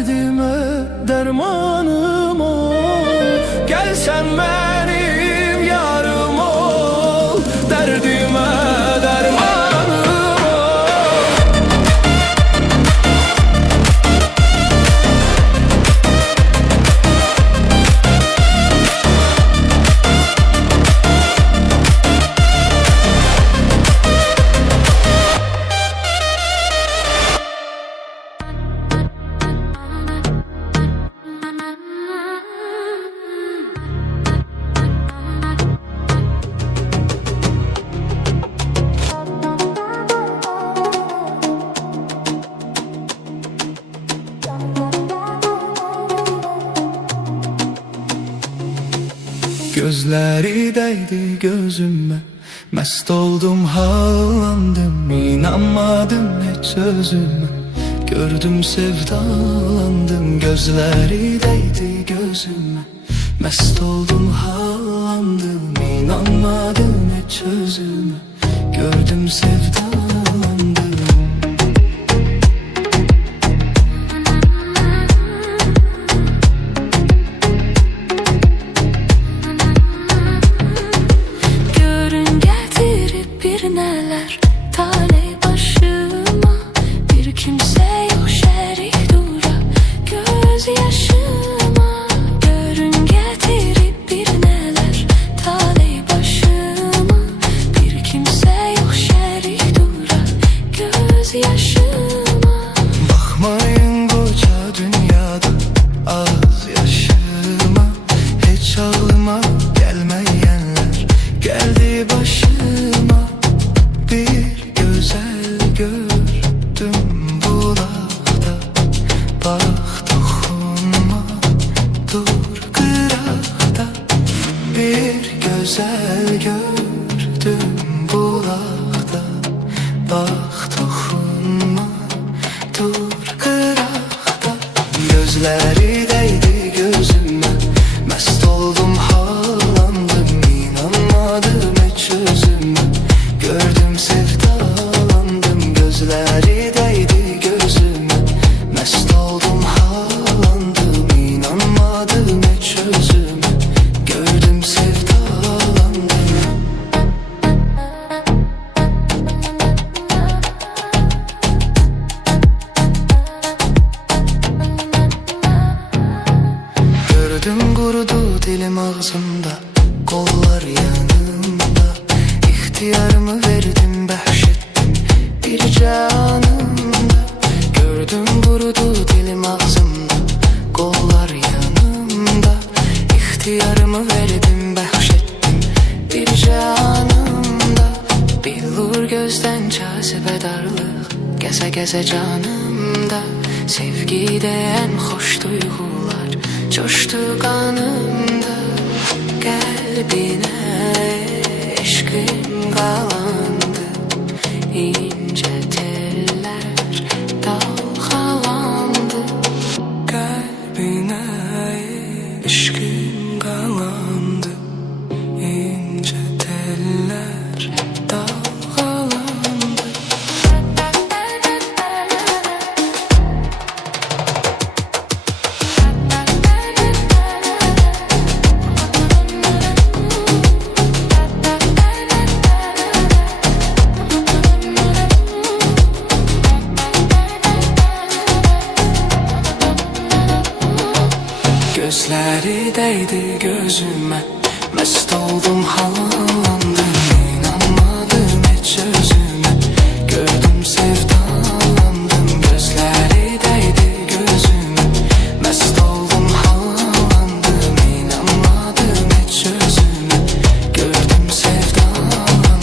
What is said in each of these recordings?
Derdime dermanım ol, gel sen benim yarım ol. Derdime dermanım ol. Gözleri değdi gözüme, mest oldum havalandım. İnanmadım hiç sözüme, gördüm sevdalandım. Gözleri değdi gözüme, mest oldum havalandım. İnanmadım hiç sözüme, gördüm sevdalandım. Neler talih başıma, bir kimse yok şerik dura göz yaşıma. Görün getirip bir neler talih başıma, bir kimse yok şerik dura göz yaşıma. Bakmayın koca dünyada az yaşıma, hiç aklıma gelmeyenler geldi başıma. Bir güzel gördüm bulakta, bak dokunma dur kırakta. Bir güzel gördüm bulakta, bak dokunma dur kırakta. Gözleri değdi gözüme, mest oldum havalandım. İnanmadım hiç sözüme, gördüm sevdalandım. Gözleri değdi gözüme, mest oldum havalandım. İnanmadım hiç sözüme, gördüm sevdalandım. Gördüm kurudu dilim ağzımda, kollar yanımda. İhtiyarımı verdim, bahşettim bir canımda. Gördüm kurudu dilim ağzımda, kollar yanımda. İhtiyarımı verdim, bahşettim bir canımda. Billur gözden cazibedarlık, geze geze canımda. Sevgide en hoş duygular coştu kanımda. Kalbine aşkım bağlandı, ince teller dalgalandı. Kalbine aşkım bağlandı, ince teller dalgalandı. Gözleri değdi gözüme, mest oldum havalandım. İnanmadım hiç sözüme, gördüm sevdalandım. Gözleri değdi gözüme, mest oldum havalandım. İnanmadım hiç sözüme, gördüm sevdalandım.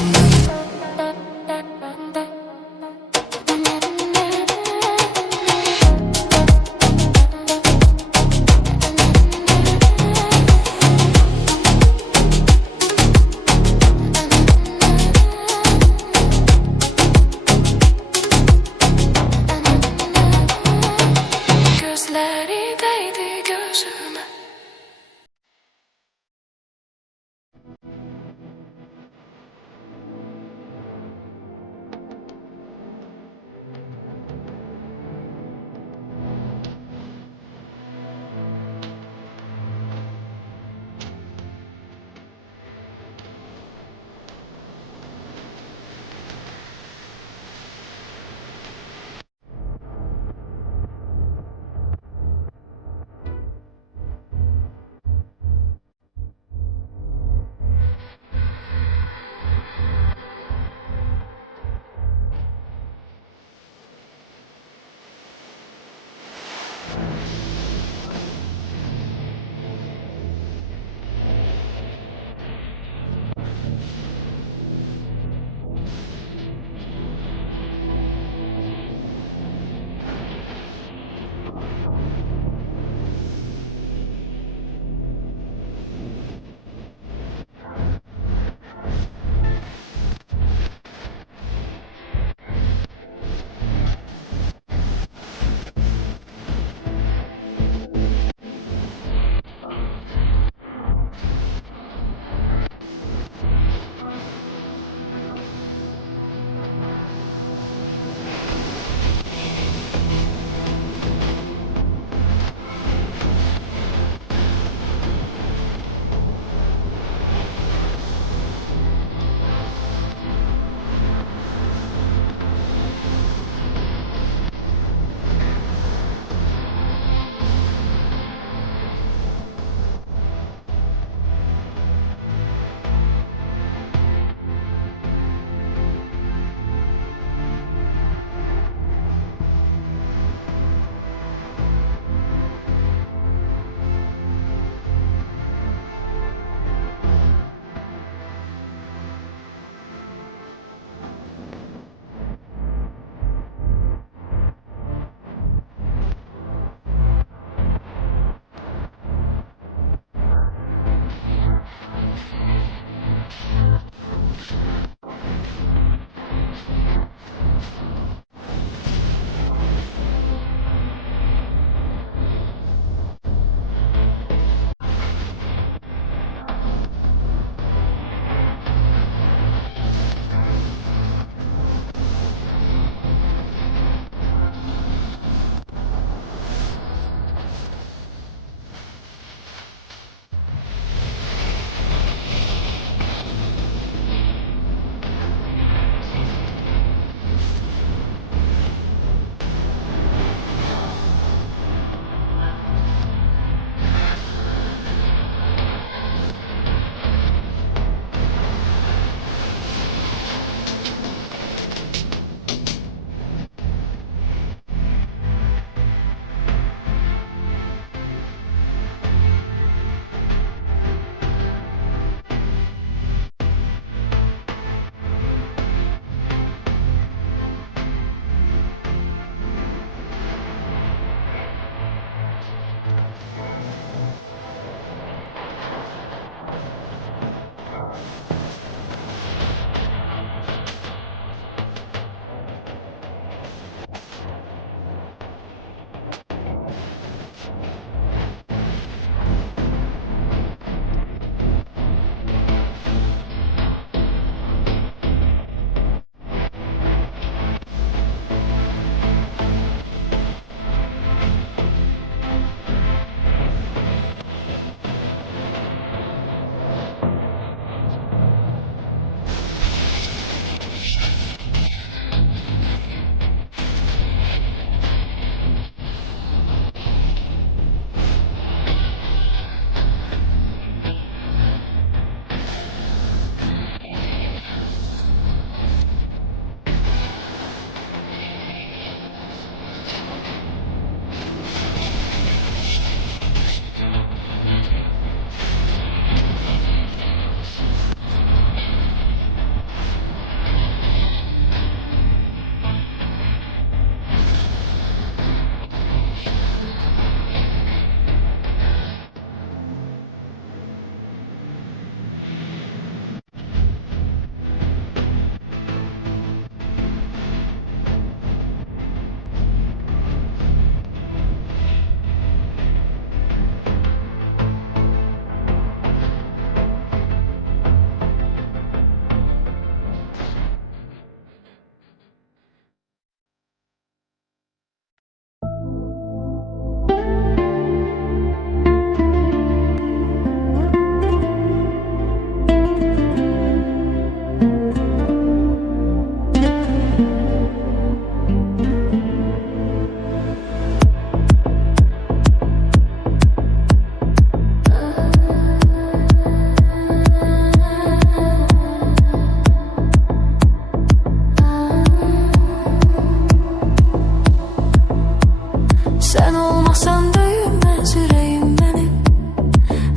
Sen olmasan döyünmez yüreğim benim.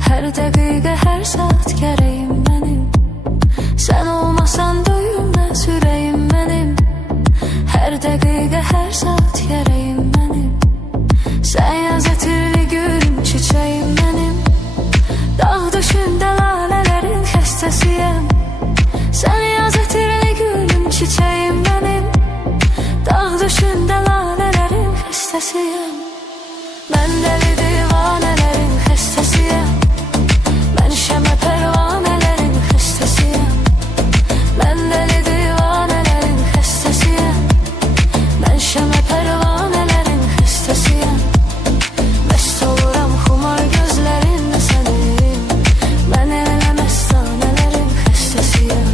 Her dakika her saat gereğim benim. Sen olmasan döyünmez yüreğim benim. Her dakika her saat gereğim benim. Sen yaz etirli gülüm çiçeğim benim. Dağ düşünde lalelerin xəstəsiyəm. Sen yaz etirli gülüm çiçeğim benim. Dağ düşünde lalelerin xəstəsiyəm. Ben deli divanelerin xəstəsiyəm. Ben şəmə pərvanələrin xəstəsiyəm. Ben deli divanelerin xəstəsiyəm. Ben şəmə pərvanələrin xəstəsiyəm. Məst oluram xumar gözlərində sənin. Mən elə məstanələrin xəstəsiyəm.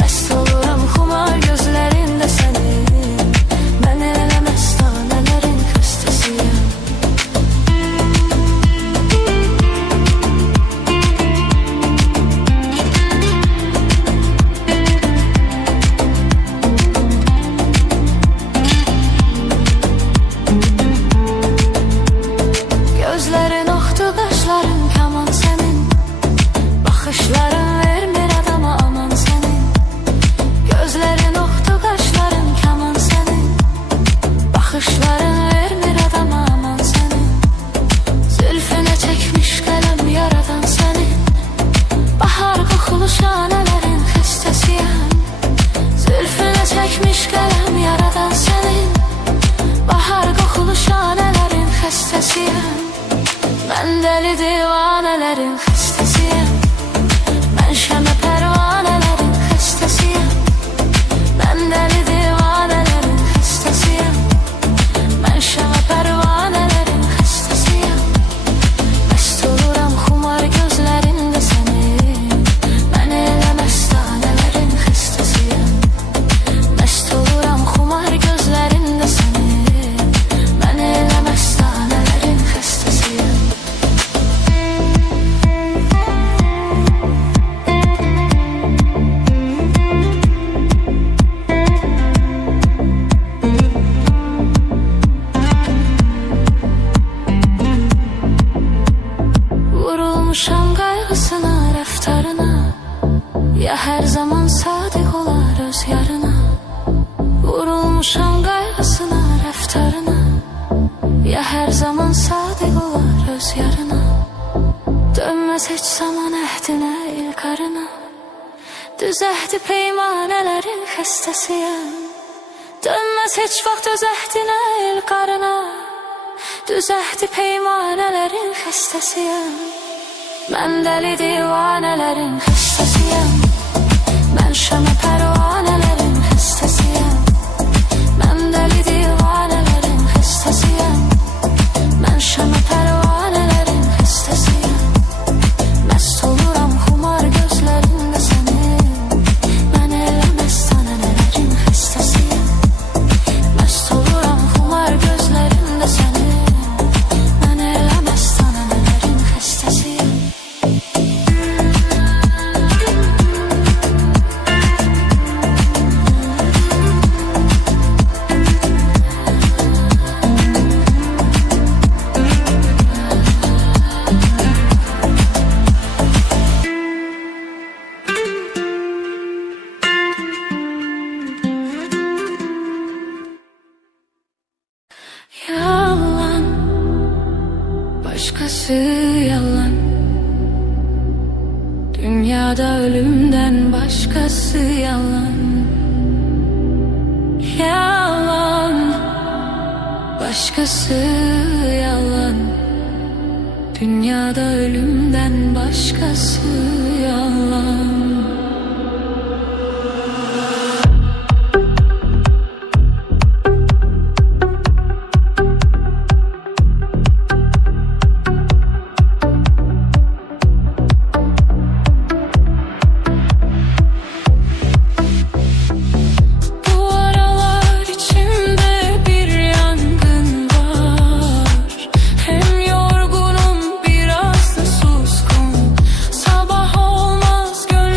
Məst oluram xumar gözlərində sənin. Mən elə məstanələrin xəstəsiyəm. Gözlerin oxtu, qaşların kaman sənin. Baxışların vermir adama aman sənin. Gözlerin oxtu, qaşların kaman sənin. Baxışların vermir adama aman sənin. Zülfünə çəkmiş qələm yaradan sənin. Bahar qoxulu şanələrin xəstəsiyəm. Zülfünə çəkmiş qələm yaradan sənin. Bahar qoxulu şanələrin xəstəsiyəm. Ben deli divanelerin xəstəsiyəm. Ben şəmə pərvanələrin xəstəsiyəm. Ben deli divanelerin xəstəsiyəm. Ben şəmə pərvanələrin xəstəsiyəm. Məst oluram xumar gözlərində sənin. Mən elə məstanələrin xəstəsiyəm. Məst oluram xumar gözlərində sənin. Mən elə məstanələrin xəstəsiyəm. Vurulmuşam qayğısına, rəftarına. Ya hər zaman sadiq olar öz yarına. Vurulmuşam qayğısına, rəftarına. Ya hər zaman sadiq olar öz yarına. Dönməz heç zaman əhdinə, ilqarına. Düz əhdi peymanələrin xəstəsiyəm. Dönməz heç vaxt öz əhdinə, ilqarına. Düz əhdi peymanələrin xəstəsiyəm. Mən dəli divanələrin xəstəsiyəm. Mən şəmə pərvanələrin xəstəsiyəm. Mən dəli divanələrin xəstəsiyəm. Mən şəmə pərvanələrin xəstəsiyəm. Məst oluram xumar gözlərində sənin. Mən elə məstanələrin xəstəsiyəm. Məst oluram xumar gözlərində sənin. Mən elə məstanələrin xəstəsiyəm. Yalan, başkası yalan. Dünyada ölümden başkası yalan. Yalan, başkası yalan. Dünyada ölümden başkası yalan. Bu aralar içimde bir yangın var. Hem yorgunum biraz da suskun. Sabah olmaz gönlüm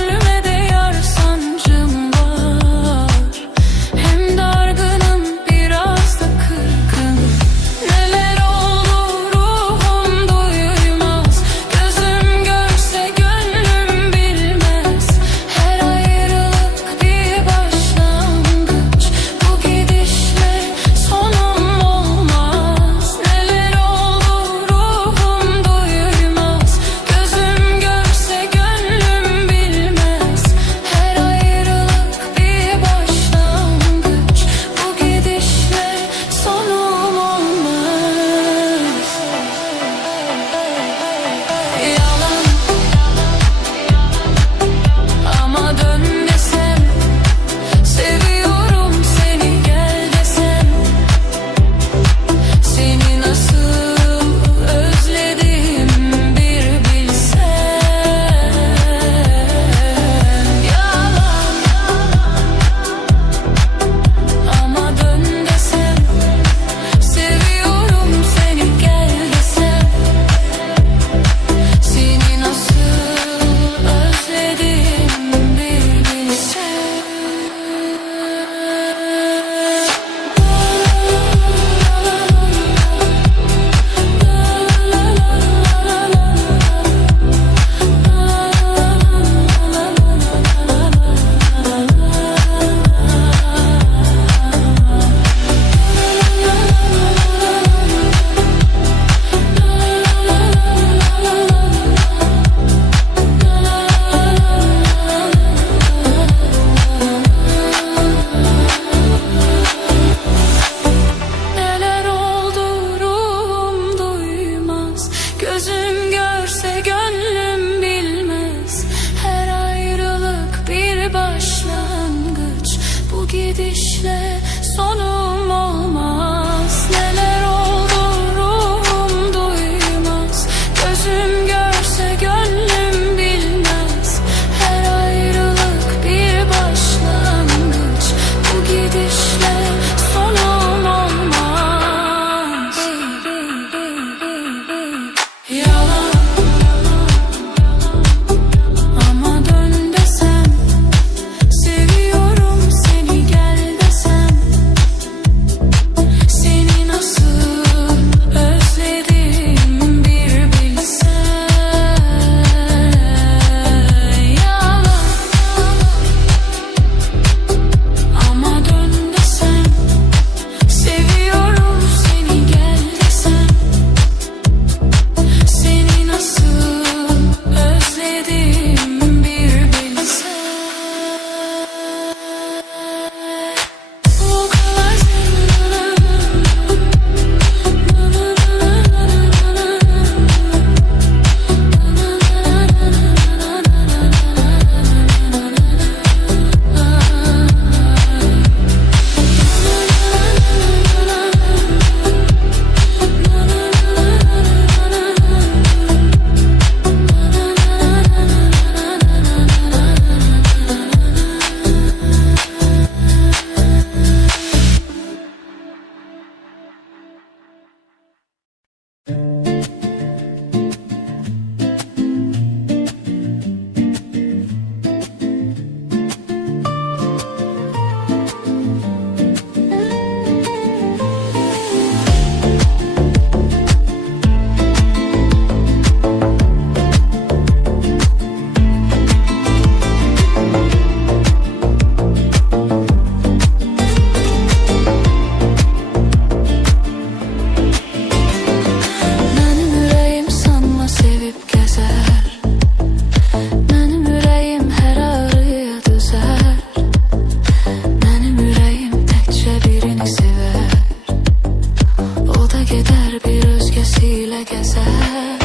gider bir özgesiyle gezer.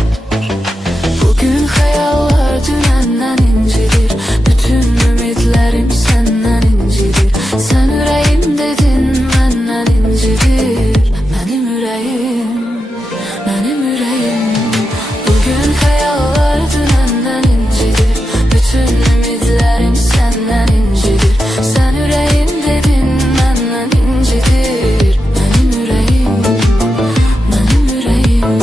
Bugün hayaller dünenden incidir. Bütün ümitlerim senden incidir. Sen yüreğim dedin benden incidir. Benim yüreğim, benim yüreğim. Bugün hayaller dünenden incidir. Bütün ümitlerim senden incidir. Sen yüreğim dedin benden incidir. Benim yüreğim, benim yüreğim.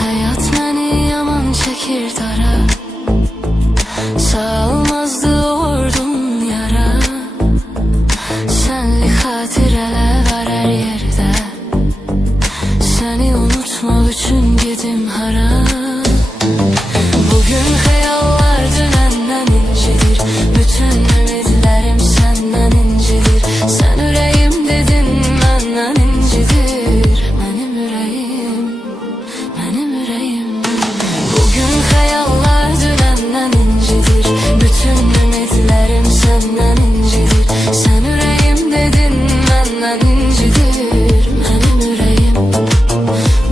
Hayat beni yaman çekir dara. Sağılmazdı ordun yara. Senli hatireler var her yerde. Seni unutmak için gidim hara. Bugün hayaller dünenden incidir. Bütün ümitlerim senden incidir. Sen yüreğim dedin benden incidir. Benim yüreğim, benim yüreğim. Bugün hayaller dünenden incidir. Bütün ümitlerim senden incidir. Sen yüreğim dedin benden incidir. Benim yüreğim,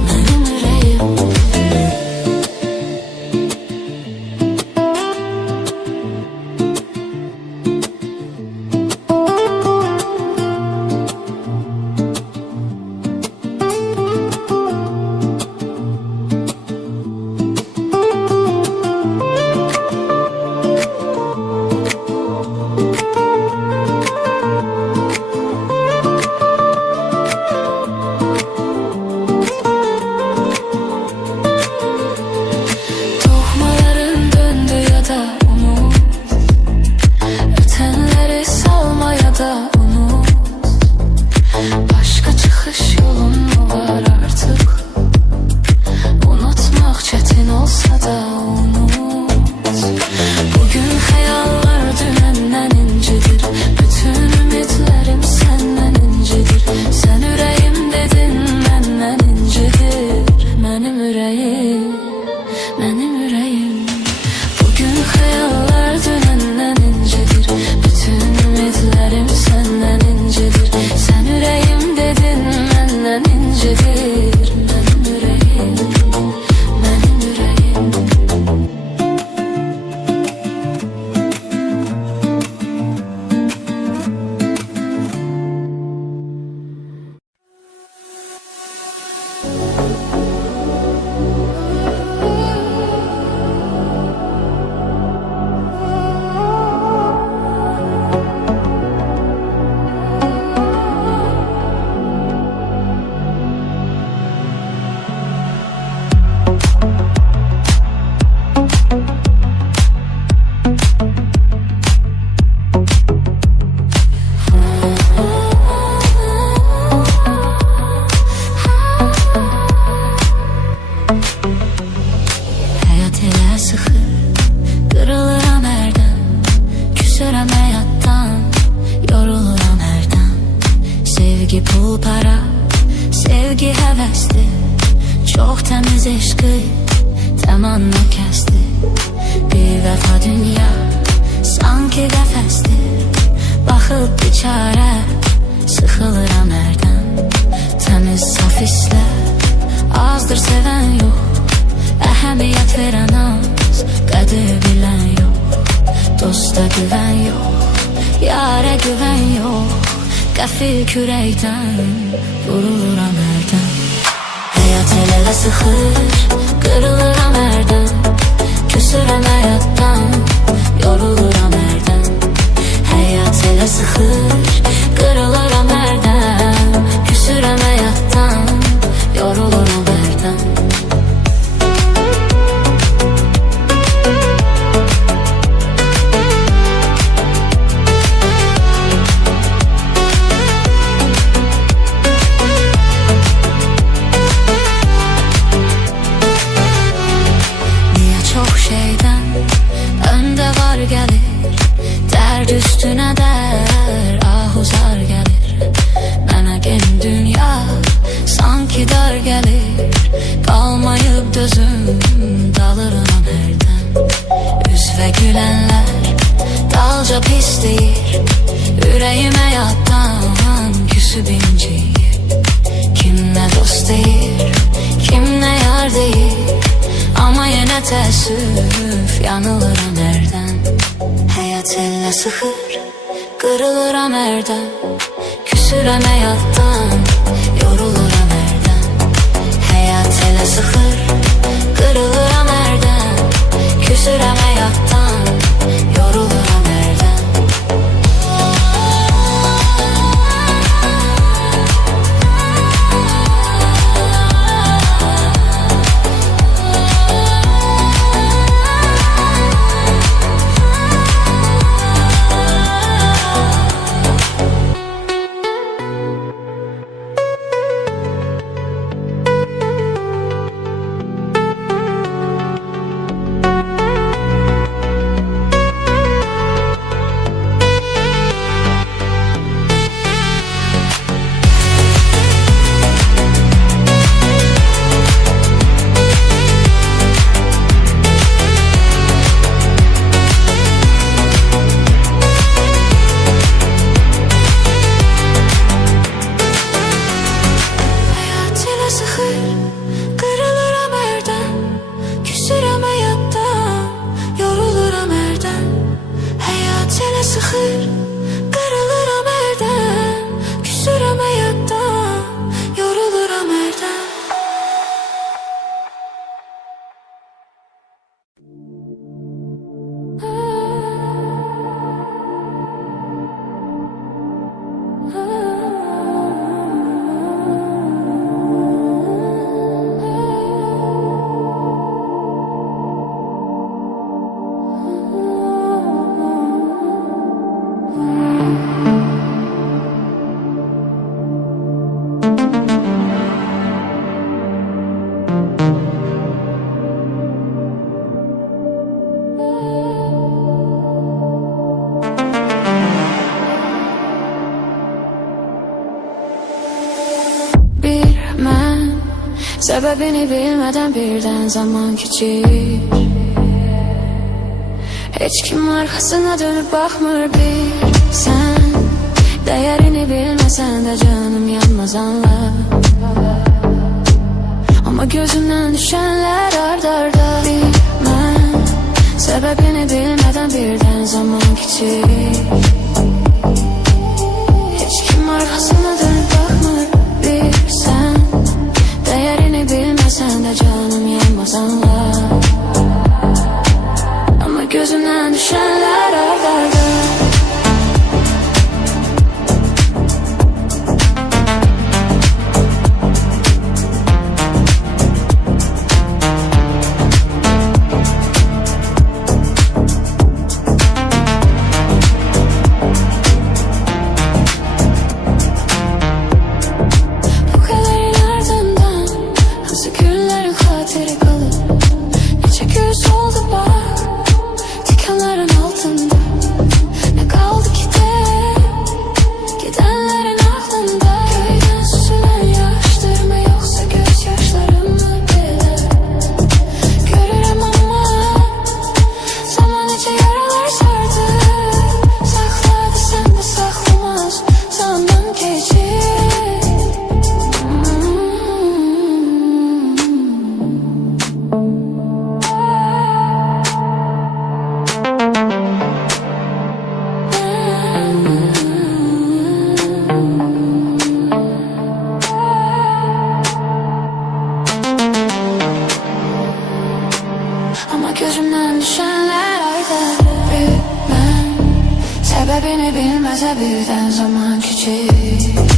benim yüreğim. Tohmaların döndü ya da unut. Ötenleri salma ya da unut. Başka çıkış yolun mu var artık? Unutmak çetin olsa da unut. Bugün hayaller dünenden incidir. Bütün ümitlerim senden incidir. Sen yüreğim dedin benden incidir. Benim yüreğim, benim yüreğim. Bugün hayaller dünenden incidir. Bütün ümitlerim senden incidir. Sen yüreğim dedin benden incidir. Benim yüreğim, benim yüreğim. Hayat ele sıkı, kırılırım herden. Küsürem hayattan, yoruluram herden. Sevgi pul para, sevgi hevesli. Çok temiz eşkı, temanna kesti. Bir vefa dünya, sanki kafesli. Bakıp biçare, sıkılırım herden. Temiz saf hisler, azdır seven yok. Əhəmiyyət verən az, qədir bilən yox. Dosta güvən yox, yarə güvən yox. Qəfil kürəkdən, vuruluram hərdən. Həyat elə sıxır, qırılıram hərdən. Küsürəm həyatdan, yoruluram hərdən. Həyat elə sıxır, qırılıram hərdən. Küsürəm həyatdan, yoruluram hərdən. təəssüf, yanılıram hərdən. Həyat elə sıxır, qırılıram hərdən. Küsürəm həyatdan, yoruluram hərdən. Həyat elə sıxır, qırılıram hərdən. Küsürəm həyatdan, yoruluram hərdən. Səbəbini bilmədən birdən zaman keçir. Heç kim arxasına dönüb baxmır bir. Sən dəyərini bilməsən də canım yanmaz anla. Amma gözümdən düşənlər ard-arda. Bilməm, səbəbini bilmədən birdən zaman keçir. Heç kim arxasına dönüb baxmır bir. Sən dəyərini bilməsən də canım yanmaz anla. Amma gözümdən düşənlər ard-arda. Gözümdən düşənlər ayda bilməm, səbəbini bilməsə birdən zaman keçir.